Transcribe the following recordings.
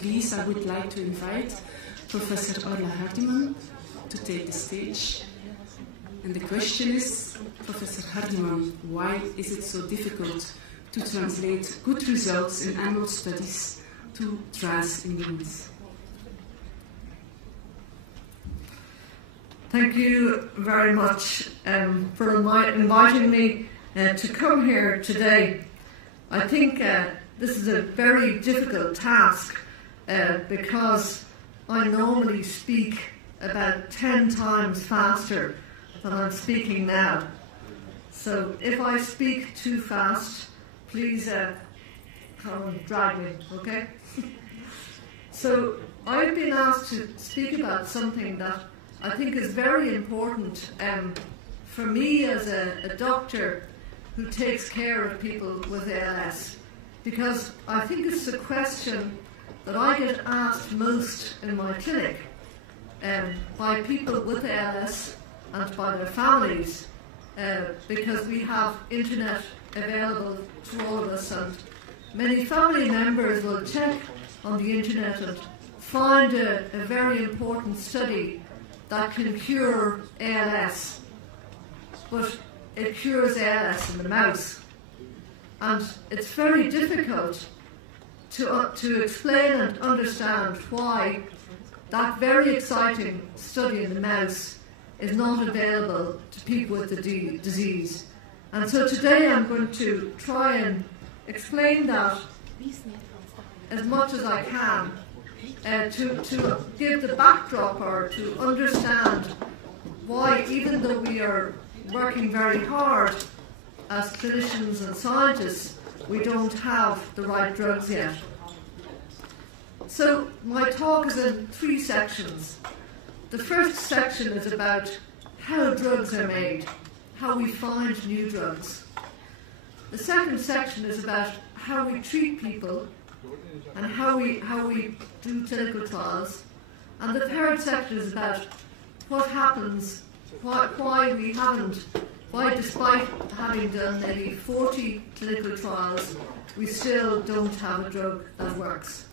please, I would like to invite Professor Hardiman to take the stage. And the question is, Professor Hardiman, why is it so difficult to translate good results in animal studies to trials in humans? Thank you very much for inviting me to come here today. I think this is a very difficult task because I normally speak about 10 times faster than I'm speaking now. So if I speak too fast, please come and drag me, okay? So I've been asked to speak about something that I think is very important for me as a doctor who takes care of people with ALS, because I think it's a question that I get asked most in my clinic by people with ALS and by their families, because we have internet available to all of us, and many family members will check on the internet and find a very important study that can cure ALS, but it cures ALS in the mouse. And it's very difficult to explain and understand why that very exciting study in the mouse is not available to people with the disease. And so today I'm going to try and explain that as much as I can, to give the backdrop or to understand why, even though we are working very hard as clinicians and scientists, we don't have the right drugs yet. So my talk is in 3 sections. The first section is about how drugs are made, how we find new drugs. The second section is about how we treat people and how we do clinical trials. And the third section is about what happens, why despite having done maybe 40 clinical trials, we still don't have a drug that works.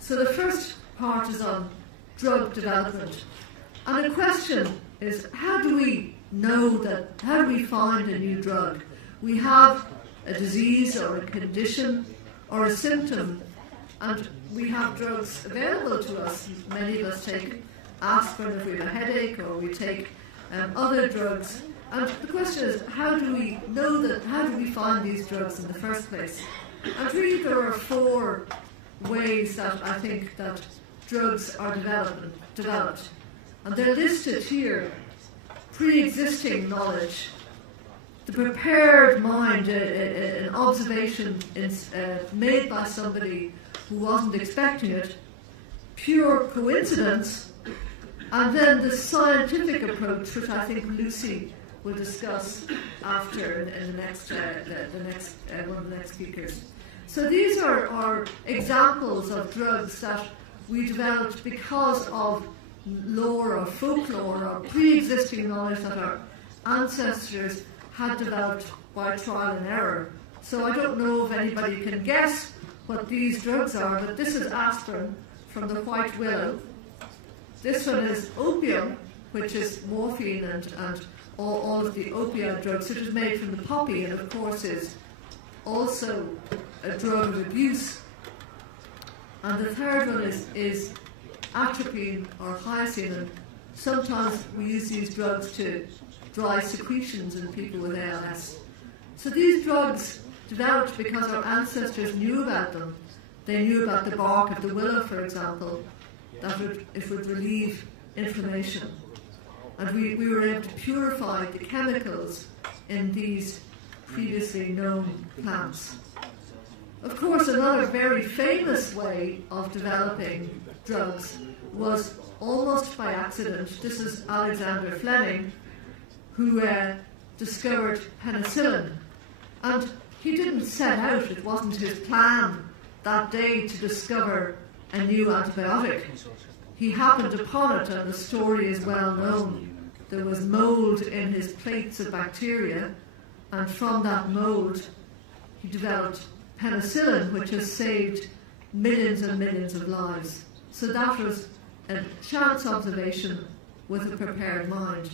So the first part is on drug development. And the question is, how do we find a new drug? We have a disease or a condition or a symptom, and we have drugs available to us. Many of us take aspirin if we have a headache, or we take other drugs. And the question is, how do we find these drugs in the first place? And really there are 4 ways that I think that drugs are developed. And they're listed here: pre-existing knowledge, the prepared mind, an observation made by somebody who wasn't expecting it, pure coincidence, and then the scientific approach, which I think Lucy will discuss after in the next one of the next speakers. So these are examples of drugs that we developed because of lore or folklore or pre-existing knowledge that our ancestors had developed by trial and error. So I don't know if anybody can guess what these drugs are, but this is aspirin from the white willow. This one is opium, which is morphine and all of the opioid drugs, which is made from the poppy, and of course is also a drug of abuse. And the third one is atropine or hyoscine, and sometimes we use these drugs to dry secretions in people with ALS. So these drugs developed because our ancestors knew about them. They knew about the bark of the willow, for example, that it would relieve inflammation. And we were able to purify the chemicals in these previously known plants. Of course, another very famous way of developing drugs was almost by accident. This is Alexander Fleming, who discovered penicillin. And he didn't set out, it wasn't his plan that day to discover a new antibiotic. He happened upon it, and the story is well known. There was mould in his plates of bacteria, and from that mould he developed penicillin, which has saved millions and millions of lives. So that was a chance observation with a prepared mind.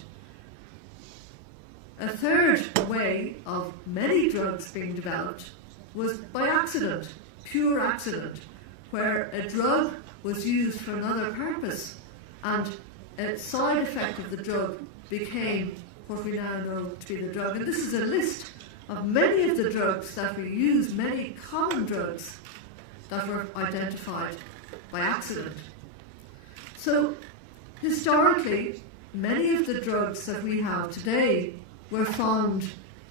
A third way of many drugs being developed was by accident, pure accident, where a drug was used for another purpose and a side effect of the drug became what we now know to be the drug. And this is a list of many of the drugs that we use, many common drugs that were identified by accident. So, historically, many of the drugs that we have today were found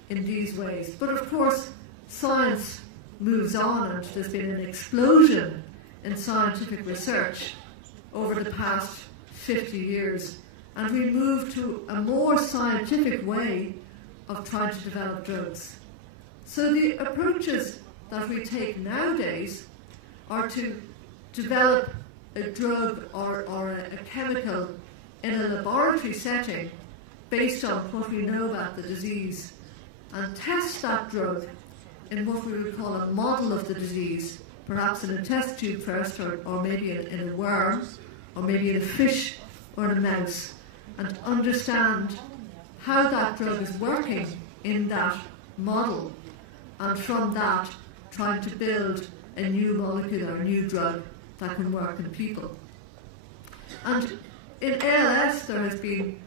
in these ways. But of course, science moves on, and there's been an explosion in scientific research over the past 50 years. And we move to a more scientific way of trying to develop drugs. So the approaches that we take nowadays are to develop a drug or a chemical in a laboratory setting based on what we know about the disease, and test that drug in what we would call a model of the disease, perhaps in a test tube first, or maybe in a worm, or maybe in a fish or in a mouse, and understand how that drug is working in that model, and from that trying to build a new molecule or a new drug that can work in people. And in ALS there has been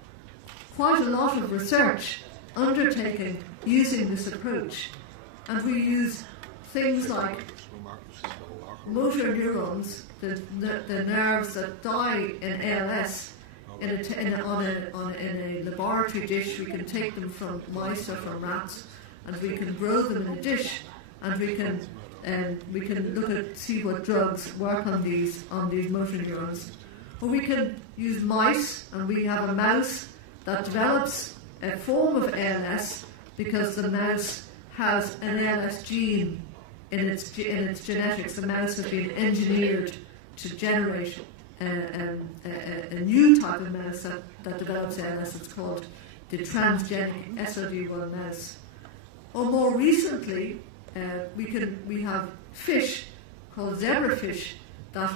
quite a lot of research undertaken using this approach, and we use things like motor neurons, the nerves that die in ALS, in a laboratory dish. We can take them from mice or from rats, and we can grow them in a dish, and we can look at see what drugs work on these motor neurons. Or we can use mice, and we have a mouse that develops a form of ALS because the mouse has an ALS gene in its genetics. The mouse has been engineered to generate a new type of mouse that develops ALS. It's called the transgenic SOD1 mouse. Or more recently, we have fish called zebrafish that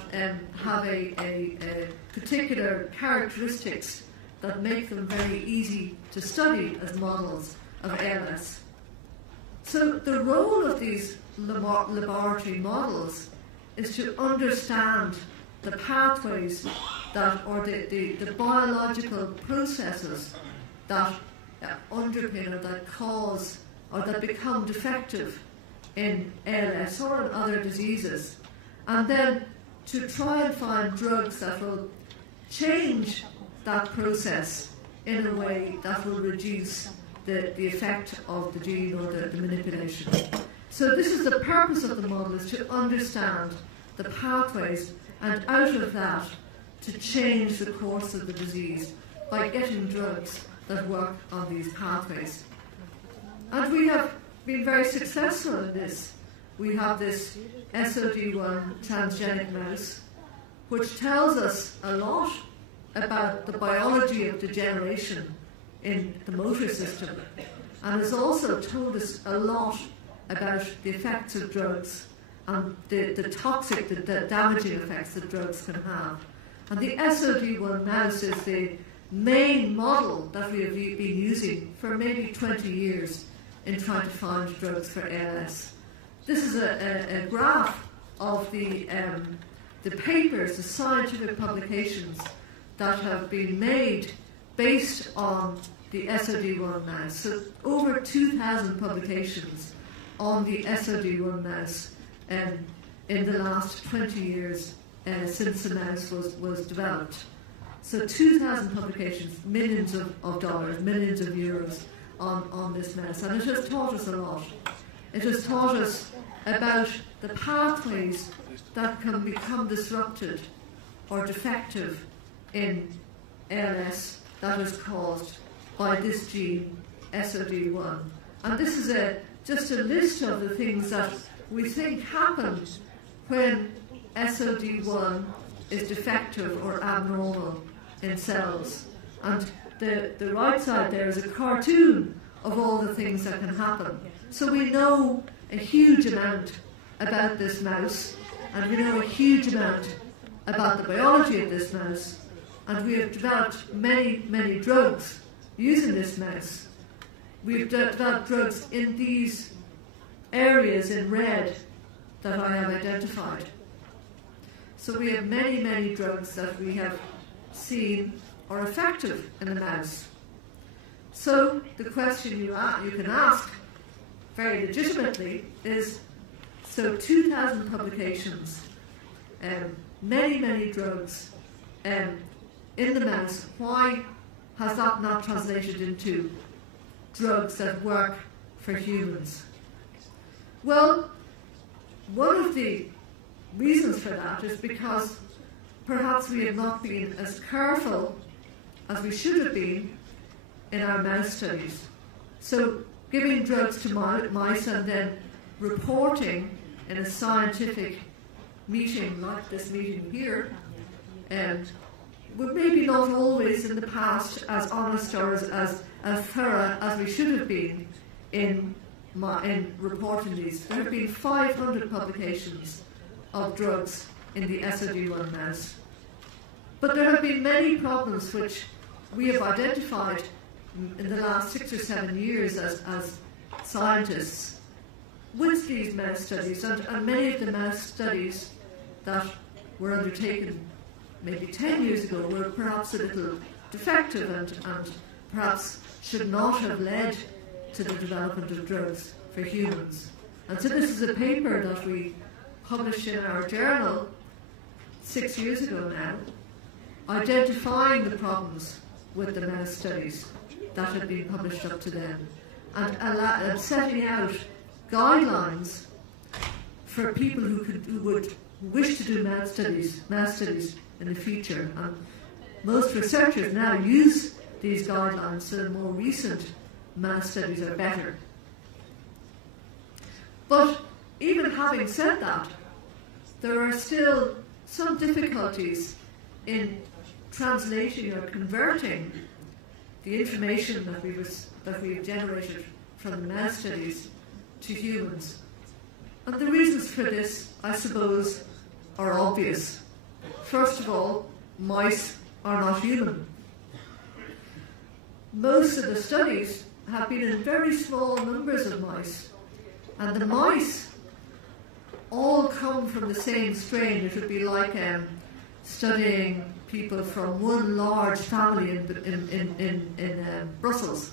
have a particular characteristics that make them very easy to study as models of ALS. So the role of these laboratory models is to understand the pathways that, or the biological processes that underpin or that cause or that become defective in ALS or in other diseases, and then to try and find drugs that will change that process in a way that will reduce the effect of the gene or the manipulation. So this is the purpose of the model, is to understand the pathways, and out of that to change the course of the disease by getting drugs that work on these pathways. And we have been very successful in this. We have this SOD1 transgenic mouse, which tells us a lot about the biology of degeneration in the motor system, and has also told us a lot about the effects of drugs and the toxic, the damaging effects that drugs can have. And the SOD1 mouse is the main model that we have been using for maybe 20 years in trying to find drugs for ALS. This is a graph of the papers, the scientific publications that have been made based on the SOD1 mouse. So over 2,000 publications on the SOD1 mouse in the last 20 years since the mouse was developed. So 2,000 publications, millions of dollars, millions of euros on this mouse. And it has taught us a lot. It has taught us about the pathways that can become disrupted or defective in ALS that is caused by this gene, SOD1. And this is just a list of the things that we think happen when SOD1 is defective or abnormal in cells. And the right side there is a cartoon of all the things that can happen. So we know a huge amount about this mouse, and we know a huge amount about the biology of this mouse, and we have developed many, many drugs using this mouse. We've developed drugs in these areas in red that I have identified. So we have many, many drugs that we have seen are effective in the mouse. So the question you can ask very legitimately is, so 2,000 publications, many, many drugs in the mouse, why has that not translated into drugs that work for humans? Well, one of the reasons for that is because perhaps we have not been as careful as we should have been in our mouse studies. So giving drugs to mice and then reporting in a scientific meeting like this meeting here would maybe not always in the past as honest or as thorough as we should have been in reporting these. There have been 500 publications of drugs in the SOD1 mouse. But there have been many problems which we have identified in the last 6 or 7 years as scientists with these mouse studies, and many of the mouse studies that were undertaken maybe 10 years ago were perhaps a little defective and perhaps should not have led to the development of drugs for humans. And so this is a paper that we published in our journal 6 years ago now, identifying the problems with the mouse studies that had been published up to then, and setting out guidelines for people who would wish to do mouse studies in the future. And most researchers now use these guidelines, so the more recent mouse studies are better. But even having said that, there are still some difficulties in translating or converting the information that we've generated from the mouse studies to humans. And the reasons for this, I suppose, are obvious. First of all, mice are not human. Most of the studies have been in very small numbers of mice, and the mice all come from the same strain. It would be like studying people from one large family in Brussels,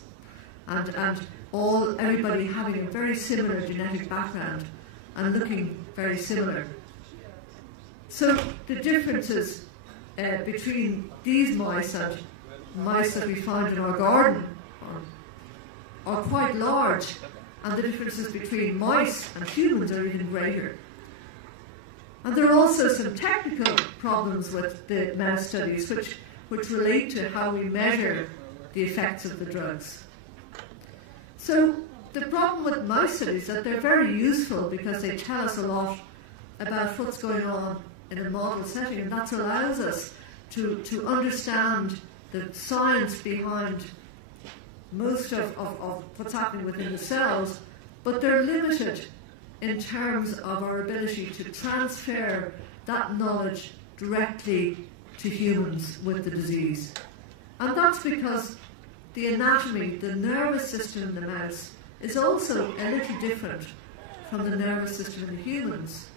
and everybody having a very similar genetic background and looking very similar. So the differences between these mice and mice that we find in our garden are quite large, and the differences between mice and humans are even greater. And there are also some technical problems with the mouse studies which relate to how we measure the effects of the drugs. So the problem with mouse studies is that they're very useful because they tell us a lot about what's going on in a model setting, and that allows us to understand the science behind most of what's happening within the cells, but they're limited in terms of our ability to transfer that knowledge directly to humans with the disease. And that's because the anatomy, the nervous system in the mouse, is also a little different from the nervous system in the humans.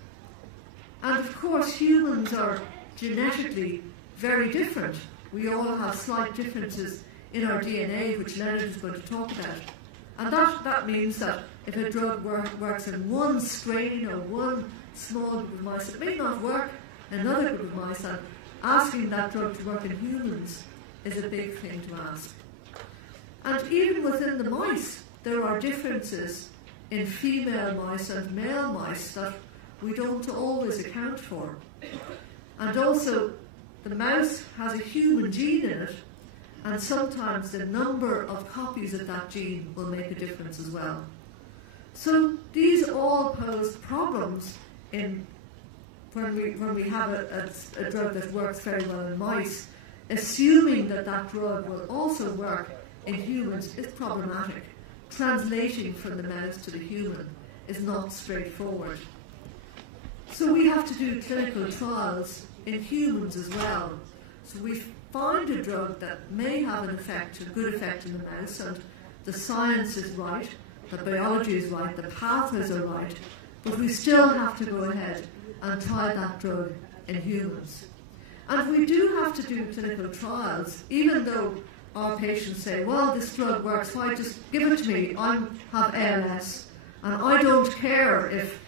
And of course, humans are genetically very different. We all have slight differences in our DNA, which Leonard is going to talk about. And that means that if a drug works in one strain or one small group of mice, it may not work in another group of mice, and asking that drug to work in humans is a big thing to ask. And even within the mice, there are differences in female mice and male mice that we don't always account for. And also, the mouse has a human gene in it, and sometimes the number of copies of that gene will make a difference as well. So these all pose problems when we have a drug that works very well in mice. Assuming that drug will also work in humans is problematic. Translating from the mouse to the human is not straightforward. So we have to do clinical trials in humans as well. So we find a drug that may have an effect, a good effect in the mouse, and the science is right, the biology is right, the pathways are right, but we still have to go ahead and try that drug in humans. And we do have to do clinical trials, even though our patients say, well, this drug works, why just give it to me, I have ALS, and I don't care if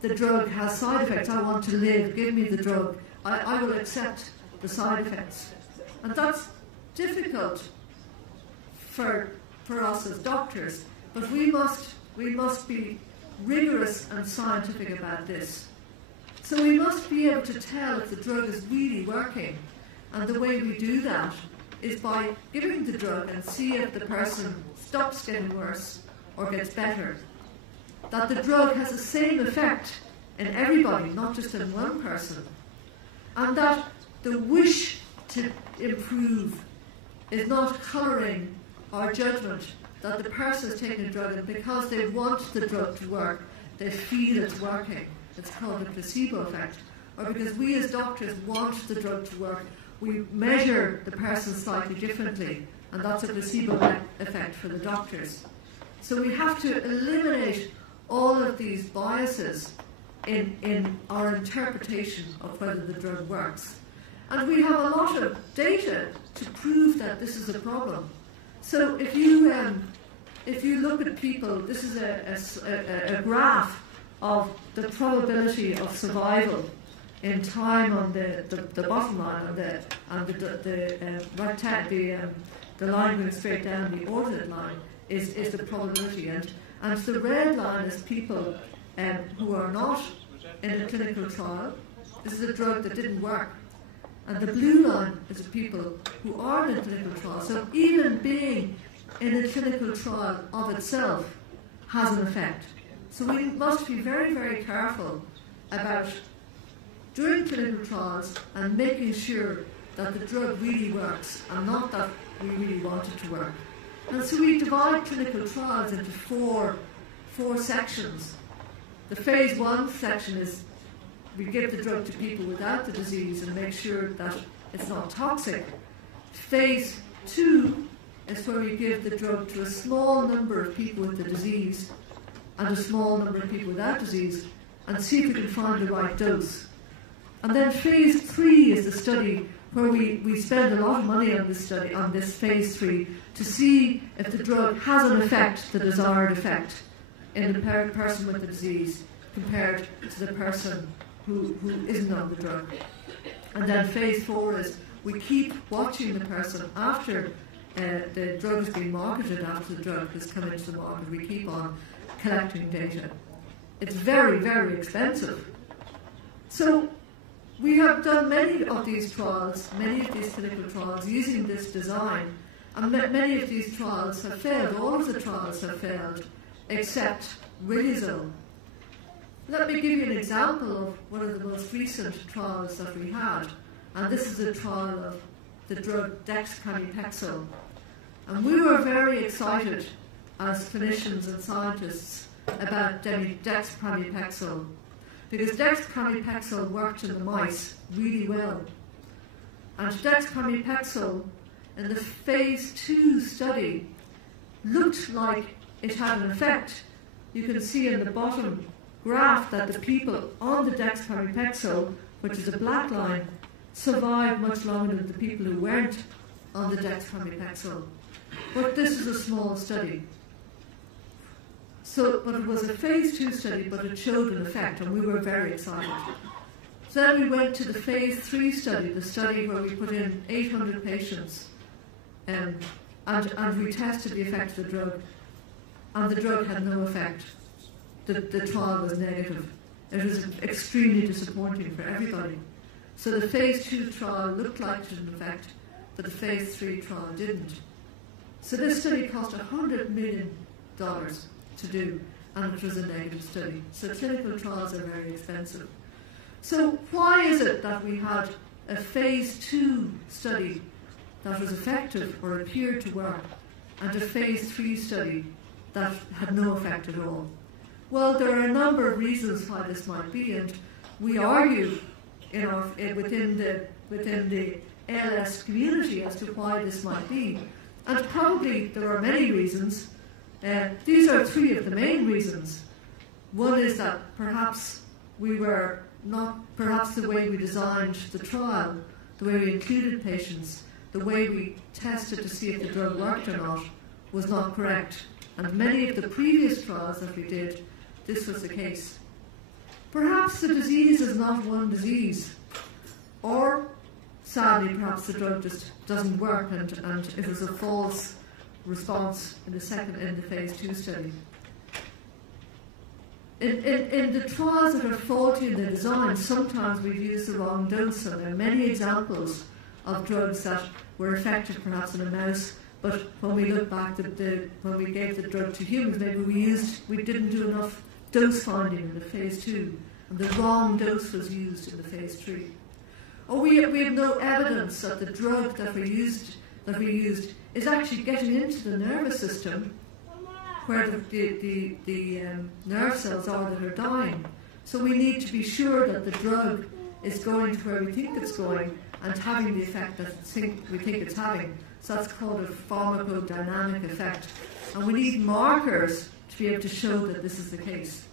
the drug has side effects, I want to live, give me the drug, I will accept the side effects. And that's difficult for us as doctors, but we must be rigorous and scientific about this. So we must be able to tell if the drug is really working, and the way we do that is by giving the drug and see if the person stops getting worse or gets better. That the drug has the same effect in everybody, not just in one person. And that the wish to improve is not colouring our judgment that the person is taking a drug and because they want the drug to work, they feel it's working. It's called a placebo effect. Or because we as doctors want the drug to work, we measure the person slightly differently, and that's a placebo effect for the doctors. So we have to eliminate all of these biases in our interpretation of whether the drug works. And we have a lot of data to prove that this is a problem. So if you look at people, this is a graph of the probability of survival in time on the bottom line, and the line going straight down, the ordered line, is the probability. And the red line is people who are not in a clinical trial. This is a drug that didn't work. And the blue line is people who are in a clinical trial. So even being in a clinical trial of itself has an effect. So we must be very, very careful about doing clinical trials and making sure that the drug really works and not that we really want it to work. And so we divide clinical trials into four sections. The phase 1 section is we give the drug to people without the disease and make sure that it's not toxic. Phase 2 is where we give the drug to a small number of people with the disease and a small number of people without disease and see if we can find the right dose. And then phase 3 is the study where we spend a lot of money on this study, on this phase 3, to see if the drug has an effect, the desired effect, in the person with the disease compared to the person who isn't on the drug. And then phase 4 is we keep watching the person after the drug has been marketed, after the drug has come into the market. We keep on collecting data. It's very, very expensive. So we have done many of these trials, many of these clinical trials using this design, and many of these trials have failed. All of the trials have failed, except riluzole. Let me give you an example of one of the most recent trials that we had, and this is a trial of the drug dexpramipexole. And we were very excited as clinicians and scientists about dexpramipexole, because dexpramipexole worked in the mice really well. And dexpramipexole in the phase 2 study looked like it had an effect. You can see in the bottom graph that the people on the dexpramipexole, which is a black line, survived much longer than the people who weren't on the dexpramipexole. But this is a small study. But it was a phase 2 study, but it showed an effect, and we were very excited. So then we went to the phase 3 study, the study where we put in 800 patients, and we tested the effect of the drug, and the drug had no effect. The trial was negative. It was extremely disappointing for everybody. So the phase 2 trial looked like it had an effect, but the phase 3 trial didn't. So this study cost $100 million to do, and it was a negative study. So clinical trials are very expensive. So why is it that we had a phase 2 study that was effective or appeared to work, and a phase 3 study that had no effect at all? Well, there are a number of reasons why this might be, and we argue within the ALS community as to why this might be. And probably there are many reasons. These are three of the main reasons. One is that perhaps we were not, perhaps the way we designed the trial, the way we included patients, the way we tested to see if the drug worked or not, was not correct. And many of the previous trials that we did, this was the case. Perhaps the disease is not one disease, or sadly perhaps the drug just doesn't work and it was a false response in the phase 2 study. In the trials that are faulty in the design, sometimes we've used the wrong dose, and there are many examples of drugs that were effective perhaps in a mouse, but when we look back, when we gave the drug to humans, maybe we didn't do enough dose finding in the phase 2, and the wrong dose was used in the phase 3. Or we have no evidence that the drug that we used is actually getting into the nervous system where the nerve cells are that are dying. So we need to be sure that the drug is going to where we think it's going and having the effect that we think it's having. So that's called a pharmacodynamic effect. And we need markers to be able to show that this is the case.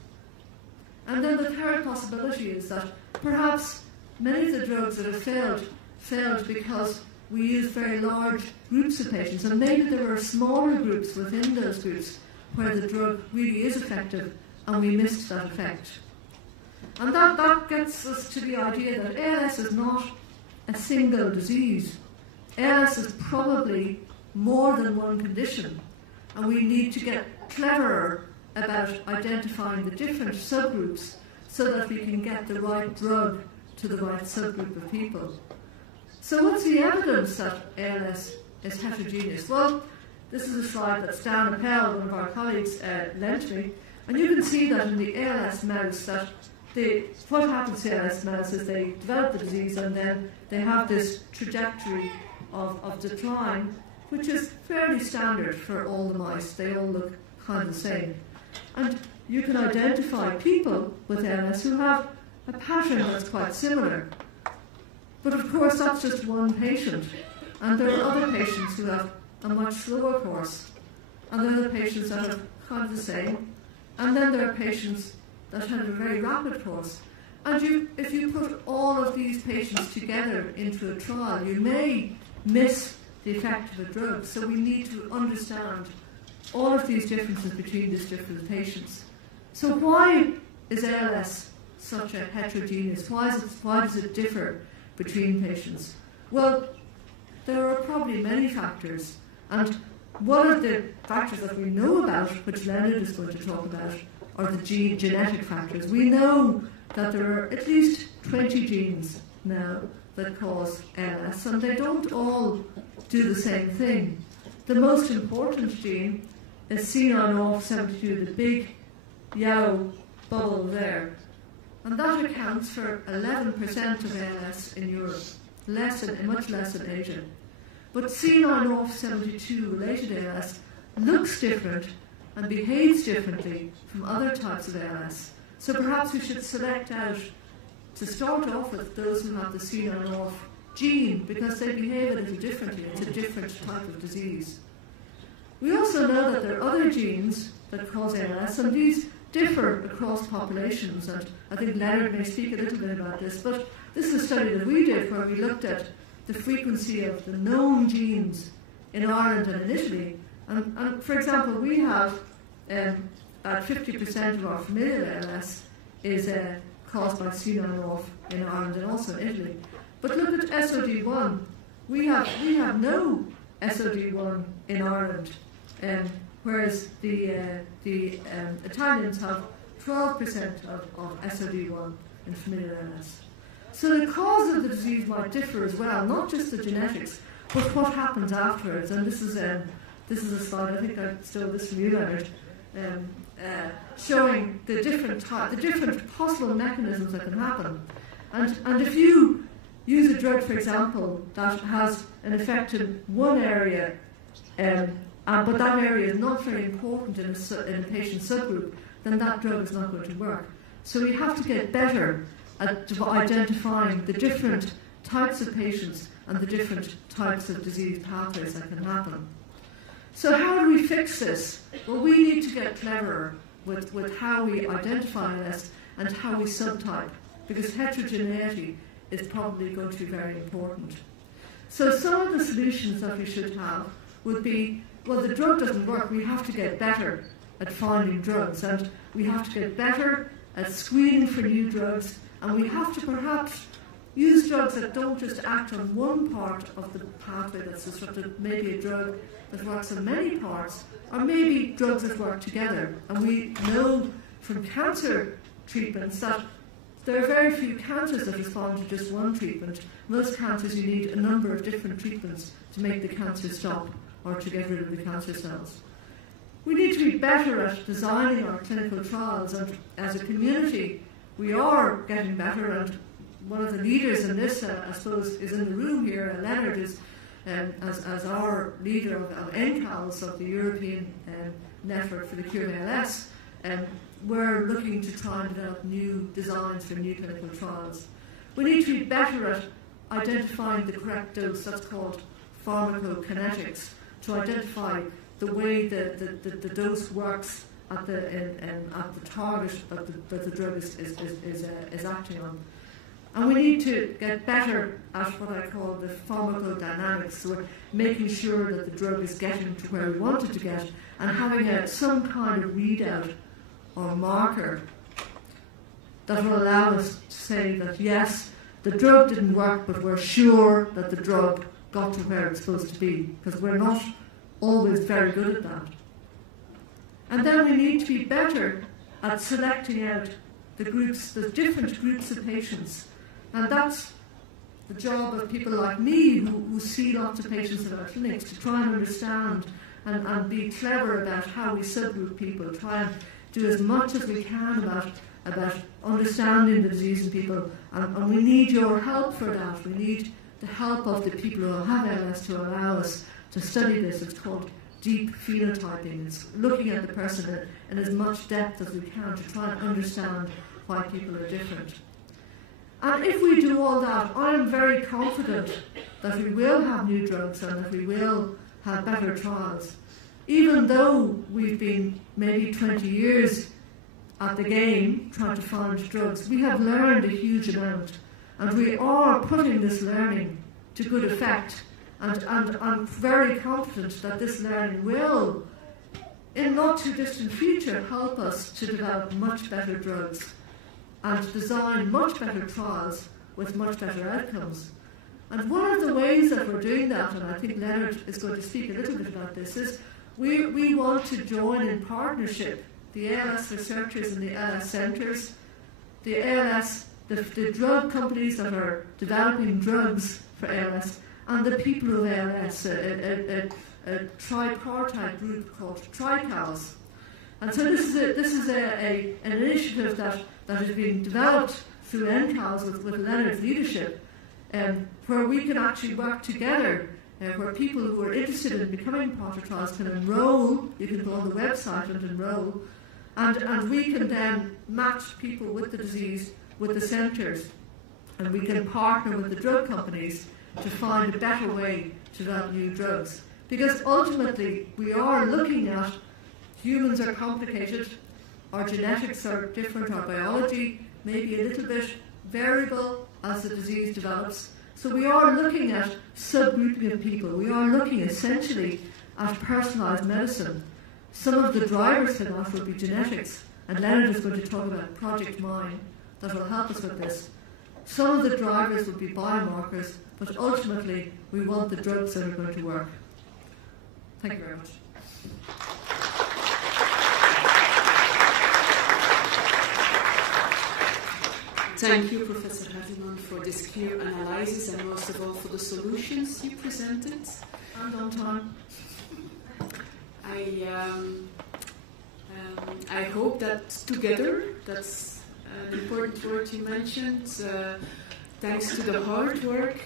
And then the third possibility is that perhaps many of the drugs that have failed because we used very large groups of patients, and maybe there were smaller groups within those groups where the drug really is effective, and we missed that effect. And that gets us to the idea that ALS is not a single disease. ALS is probably more than one condition, and we need to get cleverer about identifying the different subgroups so that we can get the right drug to the right subgroup of people. So what's the evidence that ALS is heterogeneous? Well, this is a slide that Stan Appel, one of our colleagues, lent me, and you can see that in the ALS mouse that what happens to ALS mouse is they develop the disease and then they have this trajectory of decline, which is fairly standard for all the mice. They all look kind of the same. And you can identify people with ALS who have a pattern that's quite similar. But of course that's just one patient, and there are other patients who have a much slower course, and there are other patients that are kind of the same, and then there are patients that have a very rapid course. And if you put all of these patients together into a trial, you may miss the effect of a drug. So we need to understand all of these differences between these different patients. So why is ALS such a heterogeneous? Why does it differ between patients? Well, there are probably many factors, and one of the factors that we know about, which Leonard is going to talk about, are the genetic factors. We know that there are at least 20 genes now that cause ALS, and they don't all do the same thing. The most important gene is C9orf72, the big yellow bubble there. And that accounts for 11% of ALS in Europe, much less in Asia. But C9orf72 related ALS looks different and behaves differently from other types of ALS. So perhaps we should select out, to start off with, those who have the C9orf gene, because they behave a little differently. It's a different type of disease. We also know that there are other genes that cause ALS, and these differ across populations, and I think Leonard may speak a little bit about this, but this is a study that we did where we looked at the frequency of the known genes in Ireland and in Italy. And for example, we have about 50% of our familial ALS is caused by C9orf in Ireland and also in Italy. But look at SOD1. We have no SOD1 in Ireland, whereas the Italians have 12% of SOD1 in familial ALS. So the cause of the disease might differ as well, not just the genetics, but what happens afterwards. And this is a slide, I think I stole this from you, Leonard, showing the different possible mechanisms that can happen. And if you use a drug, for example, that has an effect in one area, but that area is not very important in a patient subgroup, then that drug is not going to work. So we have to get better at identifying the different types of patients and the different types of disease pathways that can happen. So how do we fix this? Well, we need to get cleverer with how we identify ALS and how we subtype, because heterogeneity is probably going to be very important. So some of the solutions that we should have would be, well, the drug doesn't work, we have to get better at finding drugs, and we have to get better at screening for new drugs, and we have to perhaps use drugs that don't just act on one part of the pathway that's disrupted, maybe a drug that works on many parts, or maybe drugs that work together. And we know from cancer treatments that there are very few cancers that respond to just one treatment. Most cancers you need a number of different treatments to make the cancer stop or to get rid of the cancer cells. We need to be better at designing our clinical trials, and as a community we are getting better, and one of the leaders in this, I suppose, is in the room here. Leonard is, as our leader of NCALS, of the European Network for the Cure of ALS, we're looking to try and develop new designs for new clinical trials. We need to be better at identifying the correct dose, that's called pharmacokinetics, to identify the way the dose works at the target that the drug is acting on. And we need to get better at what I call the pharmacodynamics, so we're making sure that the drug is getting to where we want it to get, and having some kind of readout or marker that will allow us to say that yes, the drug didn't work, but we're sure that the drug got to where it's supposed to be, because we're not always very good at that. And then we need to be better at selecting out the different groups of patients. And that's the job of people like me who see lots of patients in our clinics, to try and understand and be clever about how we subgroup people, try and do as much as we can about understanding the disease in people. And we need your help for that. We need the help of the people who have ALS to allow us to study this. It's called deep phenotyping. It's looking at the person in as much depth as we can to try and understand why people are different. And if we do all that, I am very confident that we will have new drugs and that we will have better trials. Even though we've been maybe 20 years at the game trying to find drugs, we have learned a huge amount, and we are putting this learning to good effect. And I'm very confident that this learning will, in not too distant future, help us to develop much better drugs and design much better trials with much better outcomes. And one of the ways that we're doing that, and I think Leonard is going to speak a little bit about this, is we want to join in partnership the ALS researchers and the ALS centres, the drug companies that are developing drugs for ALS, and the people who have ALS, a tripartite group called TriCals. And so this is an initiative that has been developed through NCALS with Leonard's leadership, where we can actually work together, where people who are interested in becoming part of trials can enrol. You can go on the website and enrol, and we can then match people with the disease with the centres, and we can partner with the drug companies to find a better way to develop new drugs. Because ultimately we are looking at humans are complicated, our genetics are different, our biology may be a little bit variable as the disease develops. So we are looking at subgrouping of people. We are looking essentially at personalised medicine. Some of the drivers for that will be genetics, and Leonard is going to talk about Project Mine that will help us with this. Some of the drivers will be biomarkers, but ultimately we want the drugs that are going to work. Thank you very much. Thank you, Professor Hardiman, for this clear analysis and most of all for the solutions you presented. And on time. I hope that together, that's an important word you mentioned, thanks to the hard work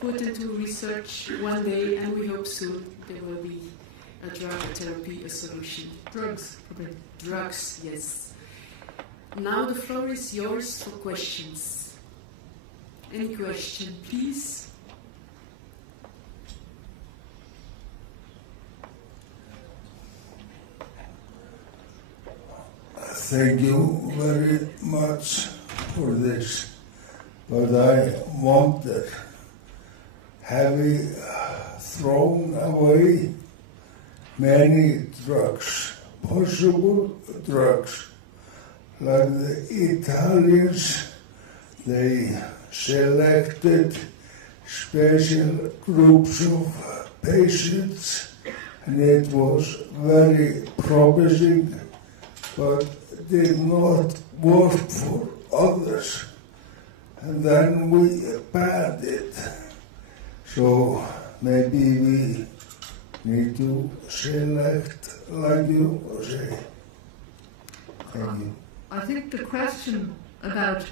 put into research one day, and we hope soon there will be a drug, a therapy, a solution. Drugs, probably. Drugs, yes. Now the floor is yours for questions. Any question, please? Thank you very much for this, but I wonder, have we thrown away many drugs, possible drugs, like the Italians? They selected special groups of patients, and it was very promising, but did not work for others. And then we banned it. So maybe we need to select, like you say. Thank you. I think the question about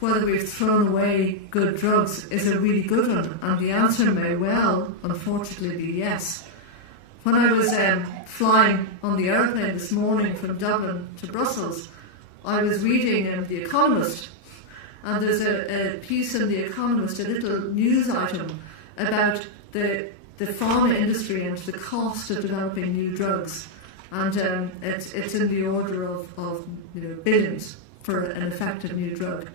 whether we've thrown away good drugs is a really good one, and the answer may well, unfortunately, be yes. When I was flying on the airplane this morning from Dublin to Brussels, I was reading The Economist, and there's a piece in The Economist, a little news item about the pharma industry and the cost of developing new drugs, and it's in the order of billions for an effective new drug.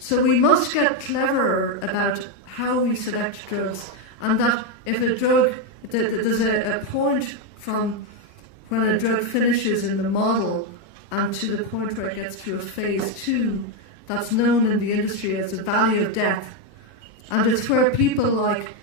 So we must get cleverer about how we select drugs, and that if a drug, there's a point from when a drug finishes in the model and to the point where it gets to a phase 2, that's known in the industry as the valley of death. And it's where people like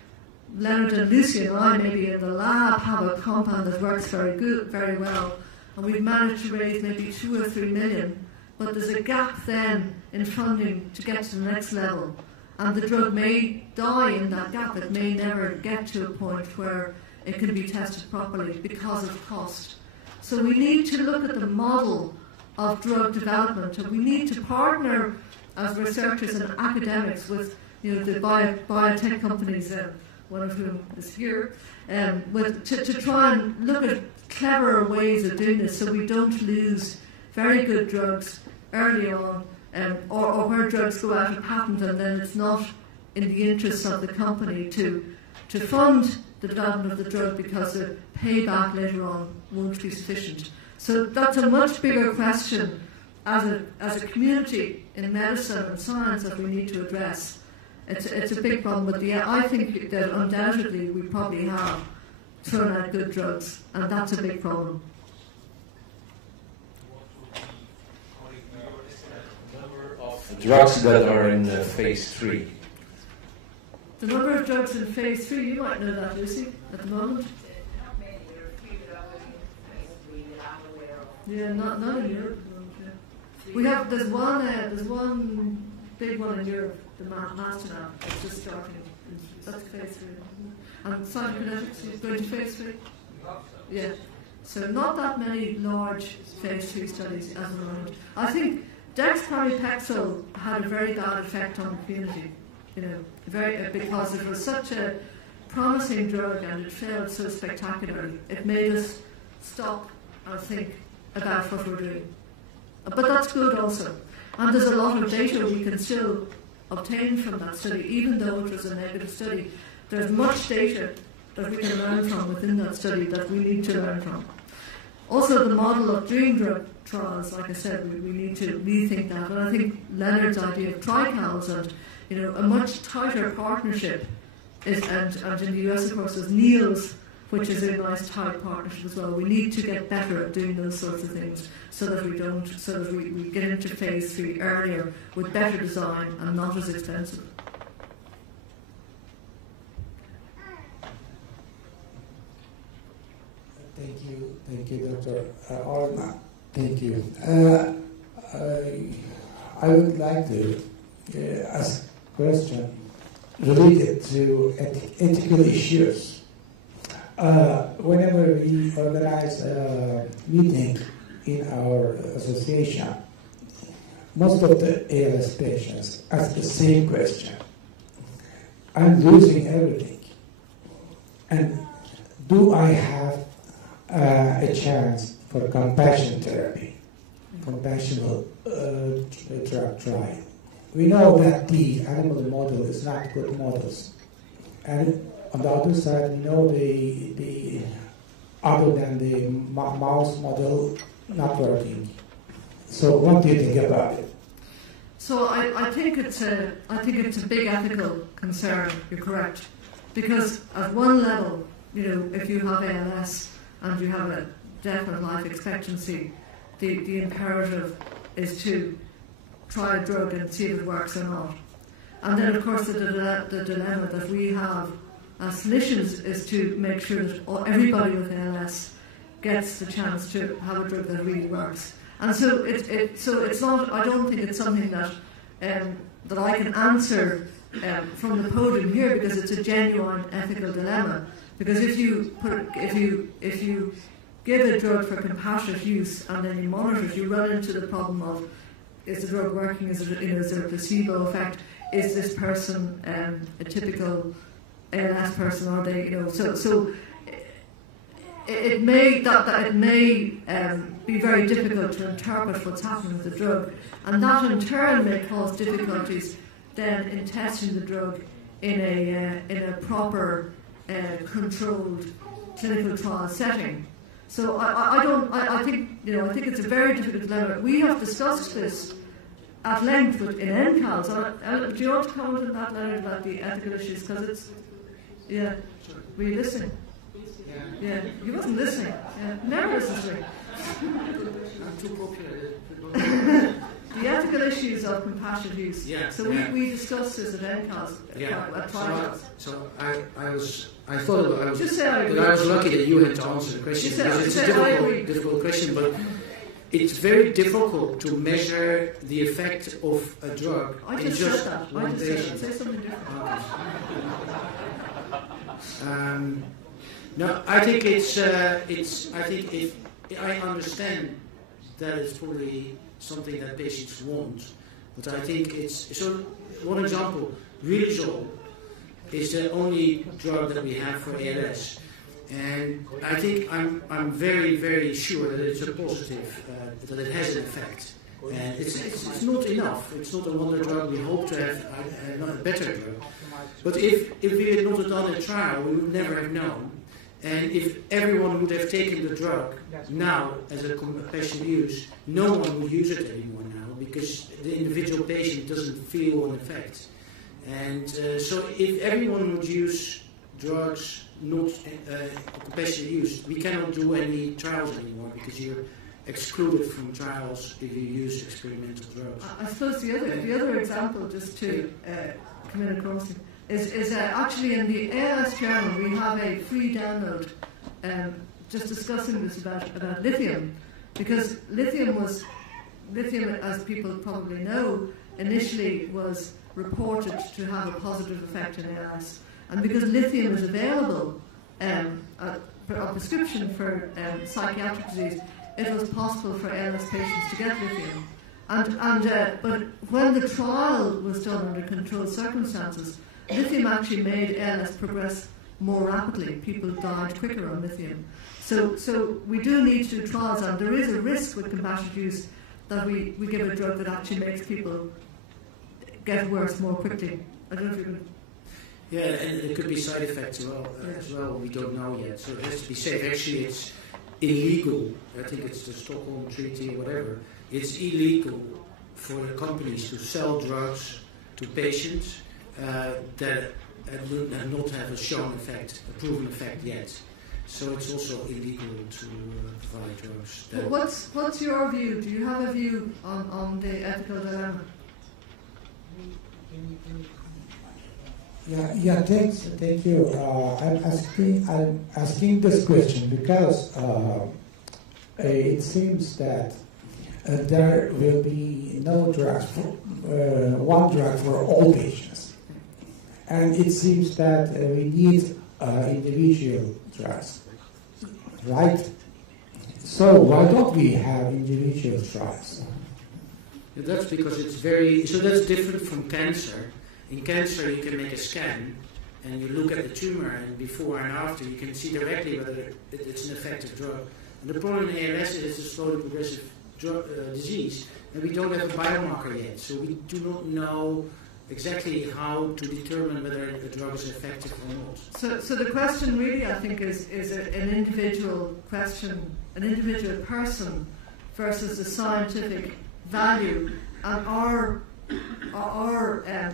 Leonard and Lucy and I, maybe in the lab, have a compound that works very well, and we've managed to raise maybe 2 or 3 million, but there's a gap then in funding to get to the next level, and the drug may die in that gap. It may never get to a point where it can be tested properly because of cost. So we need to look at the model of drug development, and we need to partner as researchers and academics with the biotech companies, one of whom is here, to try and look at cleverer ways of doing this so we don't lose very good drugs early on, or where drugs go out of patent and then it's not in the interests of the company to fund the development of the drug because the payback later on won't be sufficient. So that's a much bigger question as a community in medicine and science that we need to address. It's a big problem, but I think that undoubtedly we probably have thrown out good drugs, and that's a big problem. Drugs that are in phase 3. The number of drugs in phase 3, you might know that, Lucy, at the moment. Yeah, not in Europe. We have there's one big one in Europe, the Nacional, that's just starting. That's phase 3. And cytokinetics is going to phase 3. Yeah. So not that many large phase 3 studies at the moment. I think dexpramipexole had a very bad effect on the community, because it was such a promising drug and it failed so spectacularly. It made us stop and think about what we're doing. But that's good also. And there's a lot of data we can still obtain from that study, even though it was a negative study. There's much data that we can learn from within that study that we need to learn from. Also, the model of doing drug trials, like I said, we need to rethink that. And I think Leonard's idea of tricals and a much tighter partnership and in the US, of course, is NEALS, which is a nice tight partnership as well. We need to get better at doing those sorts of things so that we get into phase 3 earlier with better design and not as expensive. Thank you, Dr. Orma. Thank you. I would like to ask a question related to ethical issues. Whenever we organize a meeting in our association, most of the ALS patients ask the same question. I'm losing everything. And do I have a chance for compassion therapy, compassionate drug trial? we know that the animal model is not good models. And on the other side, we know the other than the mouse model not working. So what do you think about it? So I think it's a big ethical concern. You're correct, because at one level, if you have ALS and you have a definite life expectancy, the imperative is to try a drug and see if it works or not. And then, of course, the dilemma that we have as clinicians is to make sure that everybody with ALS gets the chance to have a drug that really works. And so it's not. I don't think it's something that that I can answer from the podium here, because it's a genuine ethical dilemma. Because if you give a drug for compassionate use and then you monitor it, you run into the problem of, is the drug working? Is there a placebo effect? Is this person a typical ALS person? Are they, so it may be very difficult to interpret what's happening with the drug, and that in turn may cause difficulties then in testing the drug in a proper controlled clinical trial setting. So I think it's a very difficult dilemma. We have discussed this at length in NCALS. Do you want to comment on that, Leonard, about the ethical issues? Because were you listening? Yeah, you wasn't listening. Yeah, never listening. I'm too popular. The ethical issues of compassionate use. Yeah, so we discussed this at NCALS. So I thought I was lucky that you had to answer the question. It's a difficult question, but it's very difficult to measure the effect of a drug in just one patient. Say something different. No, I think I understand that it's probably something that patients want, but I think one example, Riluzole is the only drug that we have for ALS, and I think I'm very, very sure that it's a positive, that it has an effect. And it's not enough. It's not a wonder drug. We hope to have a better drug. But if we had not done a trial, we would never have known. And if everyone would have taken the drug now as a compassionate use, no one would use it anymore now, because the individual patient doesn't feel an effect. And so if everyone would use drugs not compassionate use, we cannot do any trials anymore, because you're excluded from trials if you use experimental drugs. I suppose the other example, just to come in across it, is actually in the ALS journal we have a free download just discussing this about lithium, because lithium, as people probably know, initially was reported to have a positive effect in ALS, and because lithium is available on prescription for psychiatric disease, it was possible for ALS patients to get lithium. But when the trial was done under controlled circumstances, lithium actually made ALS progress more rapidly. People died quicker on lithium. So we do need to do trials, and there is a risk with compassionate use that we give a drug that actually makes people get worse more quickly. I don't know if you can... Yeah, and there could be side effects as well. We don't know yet. So it has to be safe. Actually, it's illegal. I think it's the Stockholm Treaty or whatever. It's illegal for the companies to sell drugs to patients that do not have a shown effect, a proven effect yet. So it's also illegal to provide drugs. What's your view? Do you have a view on the ethical dilemma? Yeah. Thank you. I'm asking this question because it seems that there will be no drugs one drug for all patients, and it seems that we need individual drugs, right? So why don't we have individual drugs? Yeah, that's because it's that's different from cancer. In cancer, you can make a scan and you look at the tumor, and before and after, you can see directly whether it's an effective drug. And the problem in ALS is it's a slowly progressive disease, and we don't have a biomarker yet, so we do not know exactly how to determine whether a drug is effective or not. So the question really, I think, is an individual question, an individual person versus the scientific value, and our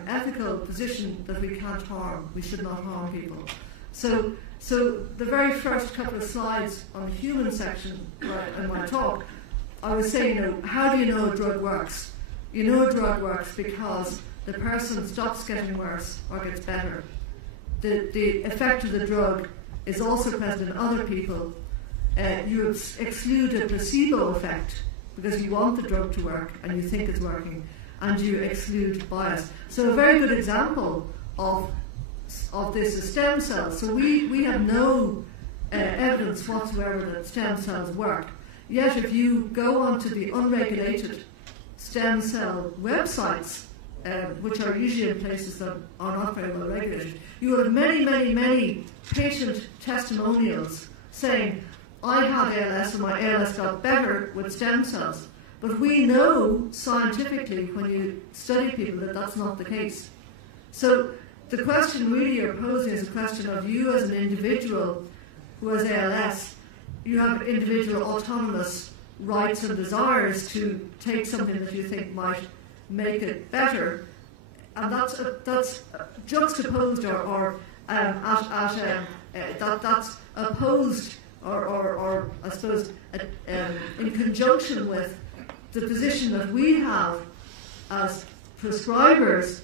ethical position that we can't harm, we should not harm people. So the very first couple of slides on the human section in my talk, I was saying, how do you know a drug works? You know a drug works because the person stops getting worse or gets better. The effect of the drug is also present in other people. You exclude a placebo effect because you want the drug to work and you think it's working, and you exclude bias. So a very good example of this is stem cells. So we have no evidence whatsoever that stem cells work. Yet if you go onto the unregulated stem cell websites, which are usually in places that are not very well regulated, you will have many, many, many patient testimonials saying, I had ALS and my ALS got better with stem cells. But we know scientifically, when you study people, that that's not the case. So the question really you're posing is a question of you as an individual who has ALS. You have individual autonomous rights and desires to take something that you think might make it better, and that's juxtaposed or that's opposed or I suppose in conjunction with the position that we have as prescribers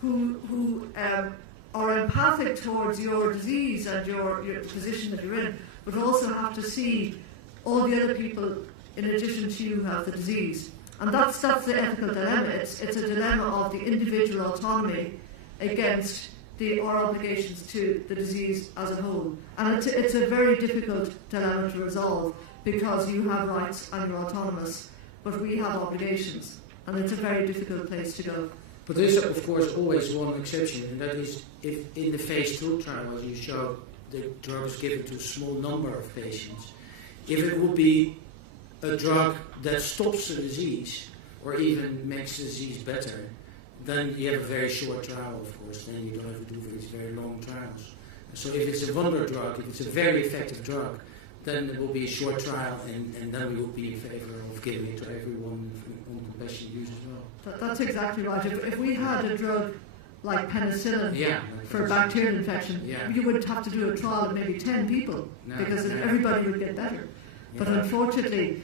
who are empathic towards your disease and your position that you're in, but also have to see all the other people in addition to you who have the disease. And that's the ethical dilemma. It's a dilemma of the individual autonomy against our obligations to the disease as a whole. And it's a very difficult dilemma to resolve because you have rights and you're autonomous, but we have obligations. And it's a very difficult place to go. But there is, of course, always one exception, and that is if in the phase 2 trial, as you showed, the drug is given to a small number of patients. If it would be a drug that stops the disease or even makes the disease better, then you have a very short trial, of course. Then you don't have to do these very long trials. So if it's a wonder drug, if it's a very effective drug, then it will be a short trial, and then we will be in favor of giving it to everyone on compassionate use as well. That's exactly right. If we had a drug like penicillin for bacterial infection, you would have to do a trial of maybe 10 people because everybody would get better. But unfortunately,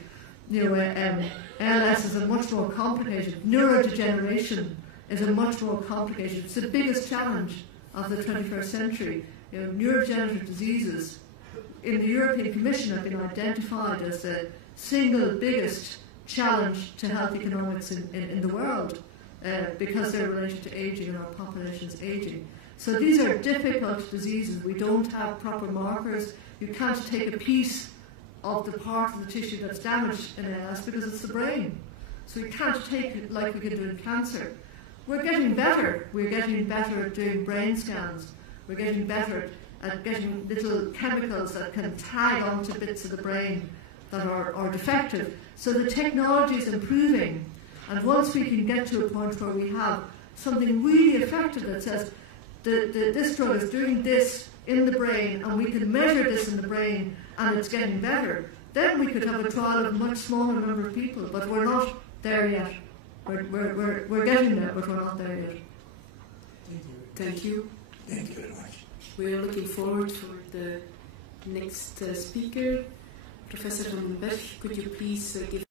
ALS is a much more complicated. Neurodegeneration is a much more complicated. It's the biggest challenge of the 21st century. Neurodegenerative diseases in the European Commission have been identified as the single biggest challenge to health economics in the world because they're related to aging and our population's aging. So these are difficult diseases. We don't have proper markers. You can't take a piece of the part of the tissue that's damaged in ALS because it's the brain. So we can't take it like we can do in cancer. We're getting better. We're getting better at doing brain scans. We're getting better at getting little chemicals that can tag onto bits of the brain that are defective. So the technology is improving, and once we can get to a point where we have something really effective that says this drug is doing this in the brain, and we can measure this in the brain, and it's getting better, then we could have a trial of a much smaller number of people. But we're not there yet. We're getting there, but we're not there yet. Thank you. Thank you very much. We are looking forward for the next speaker. Professor Van den Berg, could you please give